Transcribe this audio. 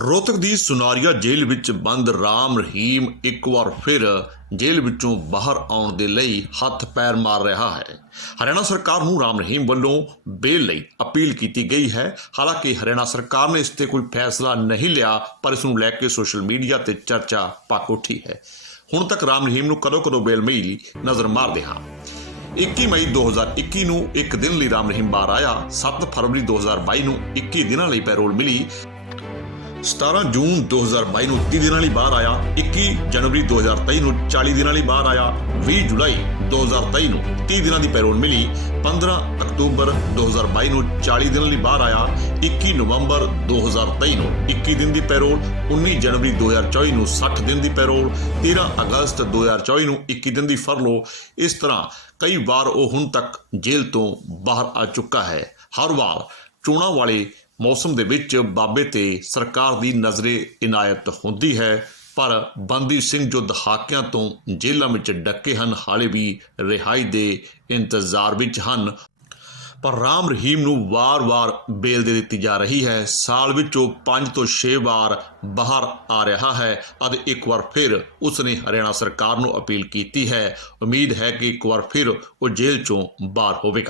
ਰੋਹਤਕ ਦੀ ਸੁਨਾਰੀਆ ਜੇਲ੍ਹ ਵਿੱਚ ਬੰਦ ਰਾਮ ਰਹੀਮ ਇੱਕ ਵਾਰ ਫਿਰ ਜੇਲ੍ਹ ਵਿੱਚੋਂ ਬਾਹਰ ਆਉਣ ਦੇ ਲਈ ਹੱਥ ਪੈਰ ਮਾਰ ਰਿਹਾ ਹੈ। ਹਰਿਆਣਾ ਸਰਕਾਰ ਨੂੰ ਰਾਮ ਰਹੀਮ ਵੱਲੋਂ ਬੇਲ ਲਈ ਅਪੀਲ ਕੀਤੀ ਗਈ ਹੈ। ਹਾਲਾਂਕਿ ਹਰਿਆਣਾ ਸਰਕਾਰ ਨੇ ਇਸ ਤੇ ਕੋਈ ਫੈਸਲਾ ਨਹੀਂ ਲਿਆ, ਪਰ ਇਸ ਨੂੰ ਲੈ ਕੇ ਸੋਸ਼ਲ ਮੀਡੀਆ ਤੇ ਚਰਚਾ ਪੱਕ ਉੱਠੀ ਹੈ। ਹੁਣ ਤੱਕ ਰਾਮ ਰਹੀਮ ਨੂੰ ਕਦੋਂ ਕਦੋਂ ਬੇਲ ਮਿਲੀ ਨਜ਼ਰ ਮਾਰਦੇ ਹਾਂ। 21 ਮਈ 2021 ਨੂੰ ਇੱਕ ਦਿਨ ਲਈ ਰਾਮ ਰਹੀਮ ਬਾਹਰ ਆਇਆ। 7 ਫਰਵਰੀ 2022 ਨੂੰ 21 ਦਿਨਾਂ ਲਈ ਪੈਰੋਲ ਮਿਲੀ। 17 ਜੂਨ 2022 ਨੂੰ 30 ਦਿਨਾਂ ਲਈ ਬਾਹਰ ਆਇਆ 21 ਜਨਵਰੀ 2023 ਨੂੰ 40 ਦਿਨਾਂ ਲਈ ਬਾਹਰ ਆਇਆ 20 ਜੁਲਾਈ 2023 ਨੂੰ 30 ਦਿਨਾਂ ਦੀ ਪੈਰੋਲ ਮਿਲੀ 15 ਅਕਤੂਬਰ 2022 ਨੂੰ 40 ਦਿਨਾਂ ਲਈ ਬਾਹਰ ਆਇਆ 21 ਨਵੰਬਰ 2023 ਨੂੰ 21 ਦਿਨ ਦੀ ਪੈਰੋਲ 19 ਜਨਵਰੀ 2024 ਨੂੰ 60 ਦਿਨ ਦੀ ਪੈਰੋਲ 13 ਅਗਸਤ 2024 ਨੂੰ 21 ਦਿਨ ਦੀ ਫਰਲੋ ਇਸ ਤਰ੍ਹਾਂ ਕਈ ਵਾਰ ਉਹ ਹੁਣ ਤੱਕ ਜੇਲ੍ਹ ਤੋਂ ਬਾਹਰ ਆ ਚੁੱਕਾ ਹੈ। ਹਰ ਵਾਰ ਚੋਣਾਂ ਵਾਲੇ ਮੌਸਮ ਦੇ ਵਿੱਚ ਬਾਬੇ ਤੇ ਸਰਕਾਰ ਦੀ ਨਜ਼ਰੇ ਇਨਾਇਤ ਹੁੰਦੀ ਹੈ, ਪਰ ਬੰਦੀ ਸਿੰਘ ਜੋ ਦਹਾਕਿਆਂ ਤੋਂ ਜੇਲ੍ਹਾਂ ਵਿੱਚ ਡੱਕੇ ਹਨ, ਹਾਲੇ ਵੀ ਰਿਹਾਈ ਦੇ ਇੰਤਜ਼ਾਰ ਵਿੱਚ ਹਨ। ਪਰ ਰਾਮ ਰਹੀਮ ਨੂੰ ਵਾਰ-ਵਾਰ ਬੇਲ ਦੇ ਦਿੱਤੀ ਜਾ ਰਹੀ ਹੈ। ਸਾਲ ਵਿੱਚ ਉਹ 5 ਤੋਂ 6 ਵਾਰ ਬਾਹਰ ਆ ਰਿਹਾ ਹੈ ਅਤੇ ਇੱਕ ਵਾਰ ਫਿਰ ਉਸਨੇ ਹਰਿਆਣਾ ਸਰਕਾਰ ਨੂੰ ਅਪੀਲ ਕੀਤੀ ਹੈ। ਉਮੀਦ ਹੈ ਕਿ ਇੱਕ ਵਾਰ ਫਿਰ ਉਹ ਜੇਲ੍ਹ ਚੋਂ ਬਾਹਰ ਹੋਵੇਗਾ।